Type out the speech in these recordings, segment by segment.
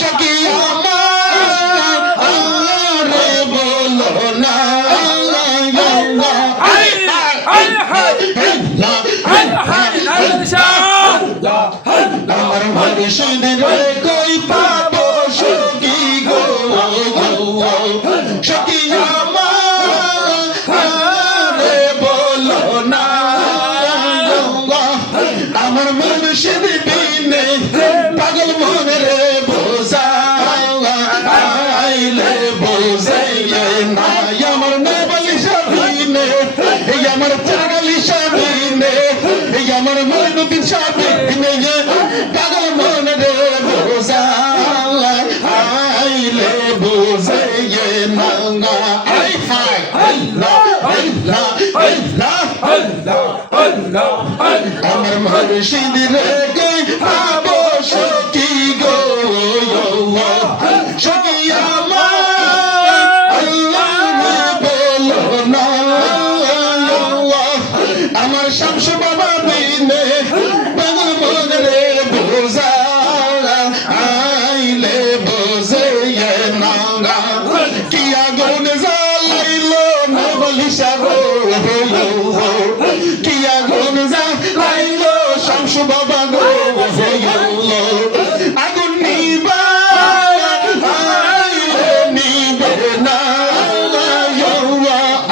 সখী আমারে বলো না আমার মুর্শিদের কই পাবো সখী গো সখী আমারে বলো না আমার মুর্শিদ বিনে পাগল মনে রে বোঝাইলে বোঝাইলে না আমার নেবালিশা বিনে আমার চাগালিশা বিনে আমার মইনুদ্দিন সাবিনে পাগল মনে রে বোঝাইলে বোঝাইলে না আই হাই আল্লাহ আল্লাহ আল্লাহ আল্লাহ আল্লাহ আমার মুর্শিদ রে কই পাবো সখী গো সখী আমার আল্লাহ বলো না আমার শামস বাবা বিনে পাগল মন রে বোঝাইলে বোঝাইয়ে না কি আগুন জ্বালাইলো নেবালিশা গো কি আগুন জ্বালাইলো শামস বাবা গো আগুন নিবে না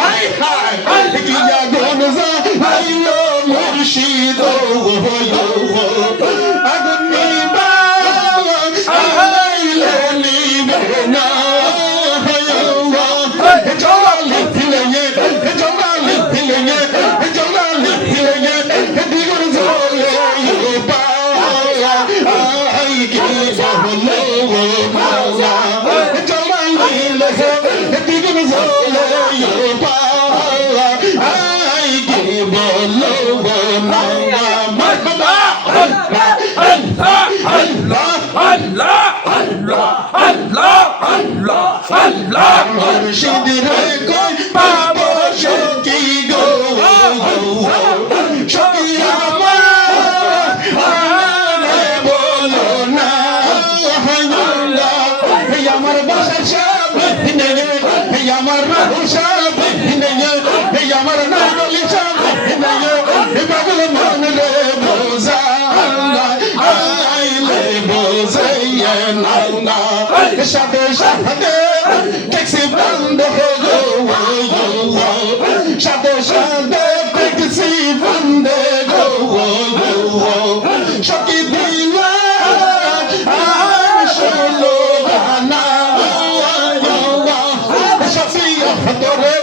আই হাই কি আগুন জ্বালাইলো মুর্শিদ আগুন নিবে না জলালি ফিলেঙ্গে জলালি ফিলেঙ্গে জলালি ফিলেঙ্গে দিগুন জলে পায়া আই কি বলো মায়া জলালি লেগে দিগুন জলে পায়া আই কি বলো মায়া মারহাবা আল্লাহ আল্লাহ আল্লাহ আল্লাহ আল্লাহ আল্লাহ আল্লাহ আল্লাহ মুর্শিদ রে কই পাবো সখী গো সখী আমারে বলো না আমার বাসার সাবিনে আমার রাহু সাবিনে আমার নাগলি সাবিনে পাগল মন রে বোঝাইলে বোঝাইয়ে না সাথে সাথে ট্যাক্সি বন্ধ গো সাথে সাথে ট্যাক্সি বন্ধ গো সখী দিলা ষোলো গানা সখী তোরে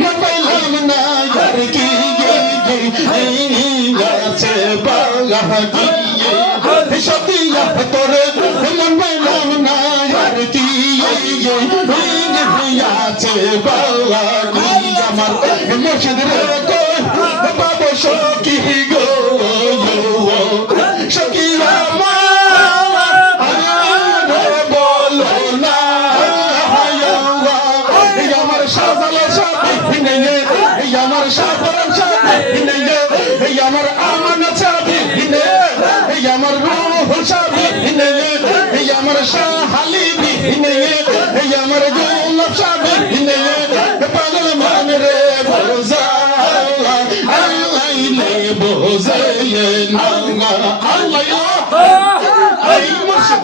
না পাইলাম না আর কি গেছে বাগা কি সখী তোরে মন পাইলাম না আর কি আছে বাবা আমার মুর্শিদ রে কই পাবো সখী গো সখী আমারে বলো না আমার সাজালা সাবিনে আমার সাফরান সাবিনে আমার আমানত সাবিনে আমার রূহুল সাবিনে আমার শাহালি বিনে আমার গোলাপ সাবিনে পাগল মন রে বোঝাইলে বোঝাইলে না আল্লাহ আই মুর্শিদ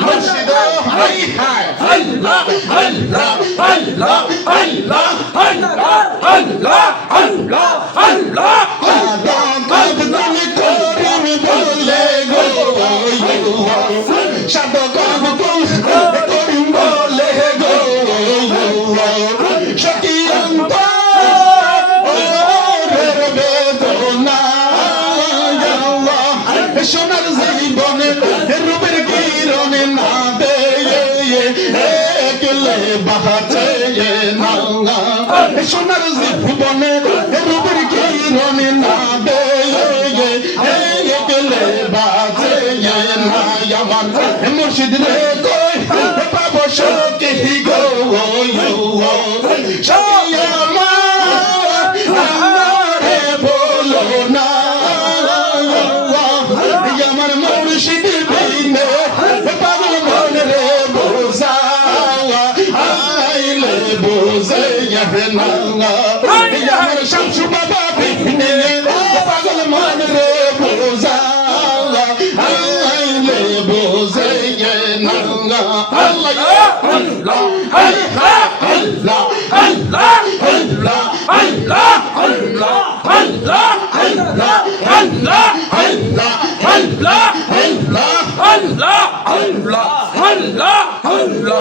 মুর্শিদ আই হাই আল্লাহ আল্লাহ আল্লাহ আল্লাহ আল্লাহ আল্লাহ আল্লাহ আল্লাহ তুমি করিম বলে গো সাদ কাম করিম বলে গো সখী অন্তরের বেদনা সোনার জীবনে রূপের কিরণে না দে একলে বাঁচে না সোনার জীবনে রূপের কিরণে না দে একলে বাঁচে না আমার মুর্শিদ রে কই পাবো সখী গো সখী আমারে বলো না আমার মুর্শিদ বিনে না আমার শামসু বাবা বিনে পাগল মন রে বোঝা আইলে বোঝে না আল্লাহ আল্লাহ আল্লাহ আল্লাহ আল্লাহ আল্লাহ আল্লাহ আল্লাহ আল্লাহ আল্লাহ আল্লাহ আল্লাহ আল্লাহ আল্লাহ আল্লাহ আল্লাহ আল্লাহ আল্লাহ